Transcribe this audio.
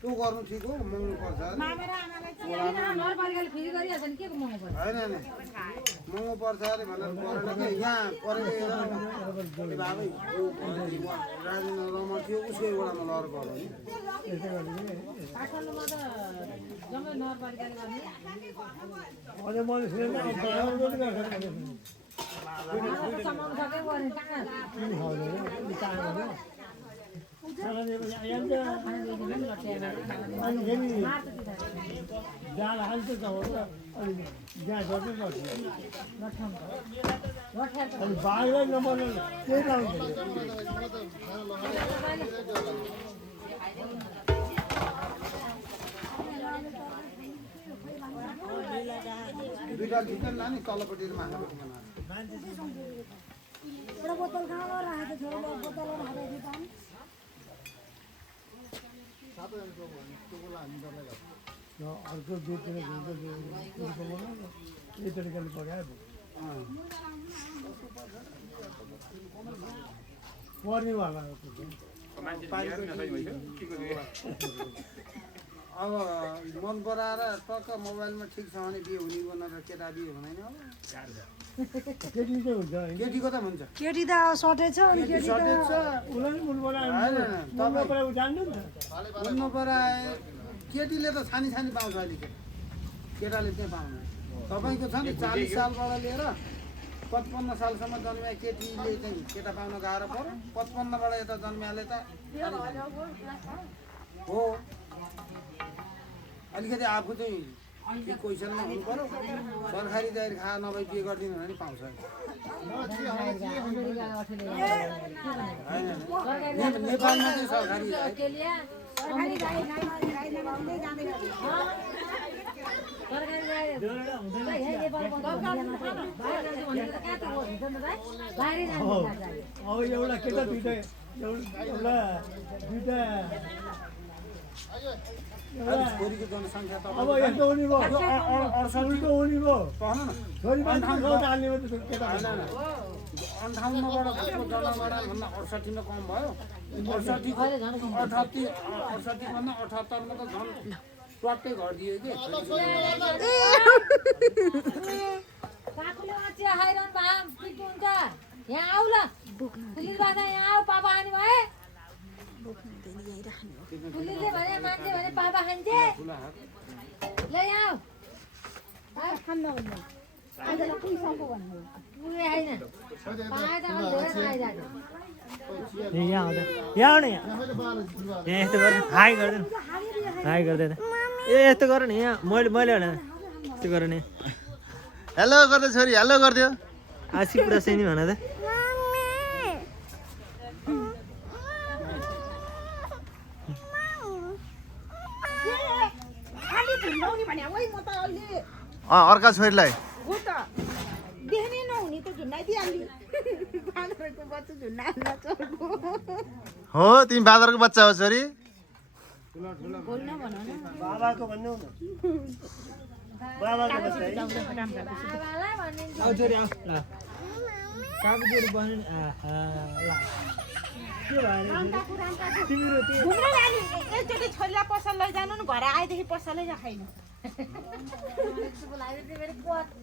त्यो गर्नु ठिक हो मग्नु पर्छ होइन महँगो पर्छ अरे भनेर परेन कि यहाँ परेको बाबै राजेन्द्र रमन थियो उसको एउटामा लहर पऱ्यो दुईटा झिकन लाने तलपट्टि र माथिपट्टि अर्को दुईतिर यही तरिकाले पकायो पर्नेवाला अब मन पराएर टक्क मोबाइलमा ठिक छ भने बिहे हुने बनाएर केटा बिहे हुँदैन केटी चाहिँ हुन्छ केटीको त हुन्छ केटी त सर्टेज छ अनि केटी सर्टेज छ बुझ्नु पराए केटीले त छानी पाउँछ अहिले केटाले चाहिँ पाउँदैन तपाईँको छ नि 40 सालबाट लिएर 55 सालसम्म जन्मिया केटीले चाहिँ केटा पाउन गाह्रो पर्यो 55बाट यता जन्मियाले त हो अलिकति आफू चाहिँ ठिक पोजिसनमा हुनु पर्यो सरकारी जागिर खा नभए बिहे गरिदिनु भने पाउँछ नेपालमा चाहिँ सरकारी अब एउटा केटा दुईटा छोरीको जनसङ्ख्या अब यस्तो हुने भयो उल्टो हुने भयो छोरी मान्छे 58बाट जनगणना भन्दा 68मा कम भयो 68 भन्दा 78मा त झन् ट्वाट्टै घटिदियो कि यहाँ आऊ ल यहाँ आऊ पापा खाने भए पुलिसले भने मान्छे भने पापा खान्छे ल यहाँ खान्न हाई गर्दैन ए यस्तो गर नि यहाँ मैले होला यस्तो गर नि हेलो गर्दै छोरी हेलो गरिदियो आसी पुरा सेनी भन त अर्का छोरीलाई हो तिमी बाँदरको बच्चा हो छोरी बाबाको भन्नु न बाबाको बच्चा छोरी आऊ ल काबुजोरी बन्नु एकचोटि छोरीलाई पसल लैजानु घर आएदेखि पसलै राखाइनु